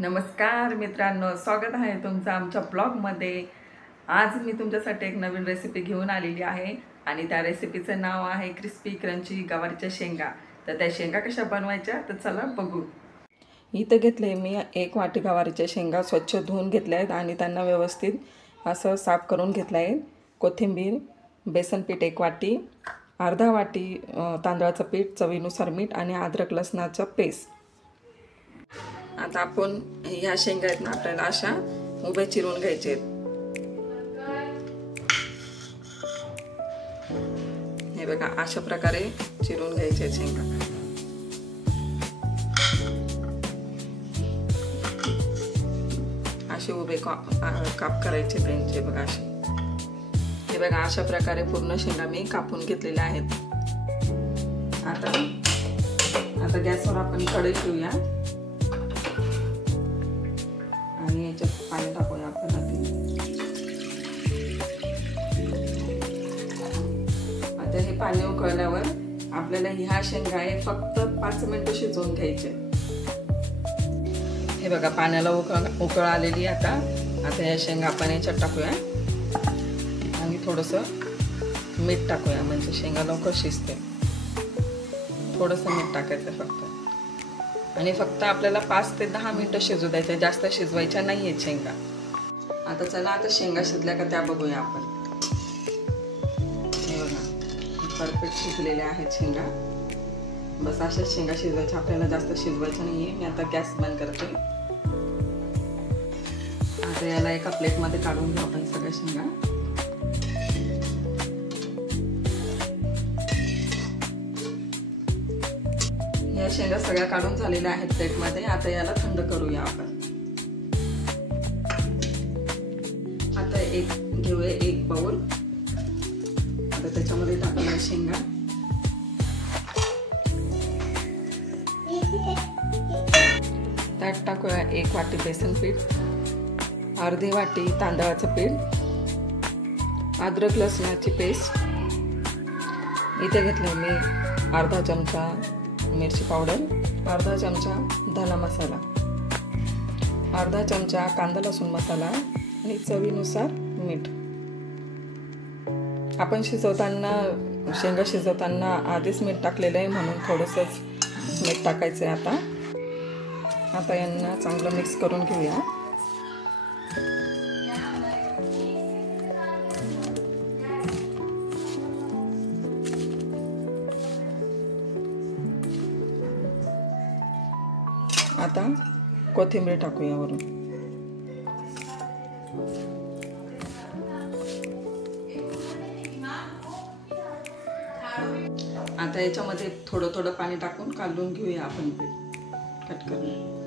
नमस्कार मित्रांनो, स्वागत आहे तुमचं आमच्या ब्लॉगमध्ये। आज मी तुमच्यासाठी एक नवीन रेसिपी घेऊन आलेली आहे आणि त्या रेसिपीचं नाव आहे क्रिस्पी क्रंची गवारीच्या शेंगा। तर त्या शेंगा कशा बनवायच्या तर चला बघू। इथं घेतले मी 1 वाटी गवारीच्या शेंगा स्वच्छ धुवून घेतल्या आहेत आणि त्यांना व्यवस्थित असं साफ करून घेतलं आहे। कोथिंबीर, बेसन पीठ 1 वाटी, अर्धा वाटी तांदळाचं पीठ, चवीनुसार मीठ आणि अद्रक लसणाचं पेस्ट। आता आपण ह्या शेंगा आहेत ना आपल्याला अशा उभ्या चिरून घ्यायचे आहेत। हे बघा अशा प्रकारे चिरून घ्यायचे आहेत शेंगा। असे उभे काप करायचे त्यांचे बघा असे। हे बघा अशा प्रकारे पूर्ण शेंगा मी कापून घेतलेल्या आहेत। आता गॅसवर आपण कढई ठेवूया आणि याच्यात पाणी टाकूया आपण आता हे पाणी उकळल्यावर आपल्याला ह्या शेंगा आहे फक्त 5 मिनिटं शिजवून घ्यायचे। हे बघा पाण्याला उकळ आलेली आता या शेंगा आपण याच्यात टाकूया आणि थोडंसं मीठ टाकूया म्हणजे शेंगा लवकर शिजते। थोडंसं मीठ टाकायचं फक्त आणि फक्त आपल्याला 5 ते 10 मिनिटं शिजू द्यायच्या, जास्त शिजवायच्या नाही आहेत शेंगा। आता चला आता शेंगा शिजल्या का त्या बघूया आपण। हे बघा परफेक्ट शिजलेल्या आहेत शेंगा। बस अशाच शेंगा शिजवायच्या, आपल्याला जास्त शिजवायचं नाहीये। मी आता गॅस बंद करते। आता याला एका प्लेटमध्ये काढून घेऊ आपण सगळ्या शेंगा। या शेंगा सगळ्या काढून झालेल्या आहेत प्लेटमध्ये। आता याला थंड करूया आपण। आता घेऊया एक बाउल। आता त्याच्यामध्ये टाकूया शेंगा। त्यात टाकूया 1 वाटी बेसन पीठ, अर्धी वाटी तांदळाचं पीठ, अद्रक लसणाची पेस्ट। इथे घेतले मी अर्धा चमचा मिरची पावडर, अर्धा चमचा धना मसाला, अर्धा चमचा कांदा लसूण मसाला आणि चवीनुसार मीठ। आपण शेंगा शिजवताना आधीच मीठ टाकलेलं आहे म्हणून थोडंसंच मीठ टाकायचं आहे। आता यांना चांगलं मिक्स करून घेऊया। आता कोथिंबीर टाकूया वरून। आता याच्यामध्ये थोडं पाणी टाकून काढून घेऊया आपण पीठ कट करून।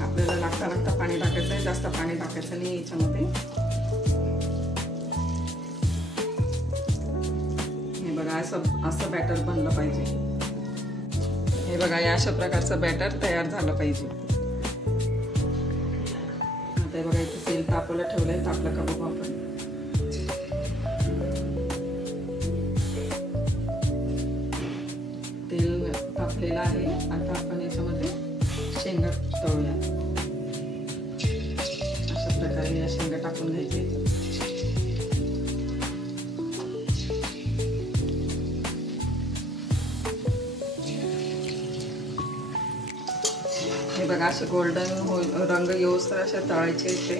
आपल्याला लागता पाणी टाकायचं आहे, जास्त पाणी टाकायचं नाही याच्यामध्ये। हे बघा असं बॅटर बनलं पाहिजे। हे बघा या अशा प्रकारचं बॅटर तयार झालं पाहिजे। आता बघा इथे तेल तापवायला ठेवलंय, तापलं का बघू आपण। तेल तापलेलं आहे। आता आपण याच्यामध्ये शेंगा तळूया। अशा प्रकारे या शेंगा टाकून घ्यायचे। हे बघा असे गोल्डन रंग येऊस तर अशा तळायचे ते।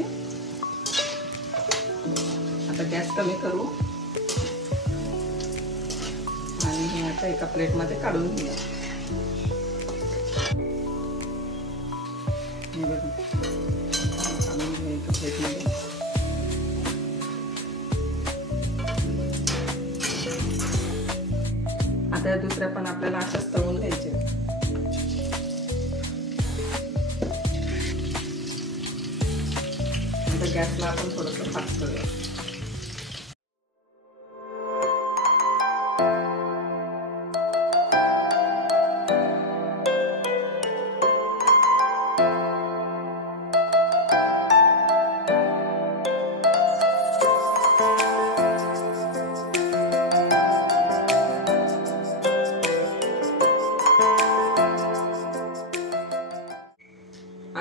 आता गॅस कमी करू आणि हे आता एका प्लेटमध्ये काढून घेऊया। हे बघा काढून घेऊया एका प्लेटमध्ये। आता दुसऱ्या पण आपल्याला अशाच तळून घ्यायचे। आता गॅसला आपण थोडंसं फास्ट करूया।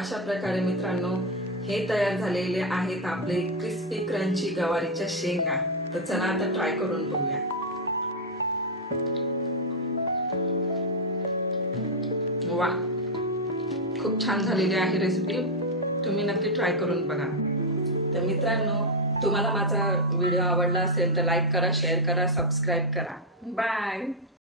अशा प्रकारे मित्रांनो हे तयार झालेले आहेत आपले क्रिस्पी क्रंची गवारीच्या शेंगा। तर चला आता ट्राय करून बघूया। वा, खूप छान झालेली आहे रेसिपी, तुम्ही नक्की ट्राय करून बघा। तर मित्रांनो, तुम्हाला माझा व्हिडिओ आवडला असेल तर लाईक करा, शेअर करा, सबस्क्राईब करा। बाय।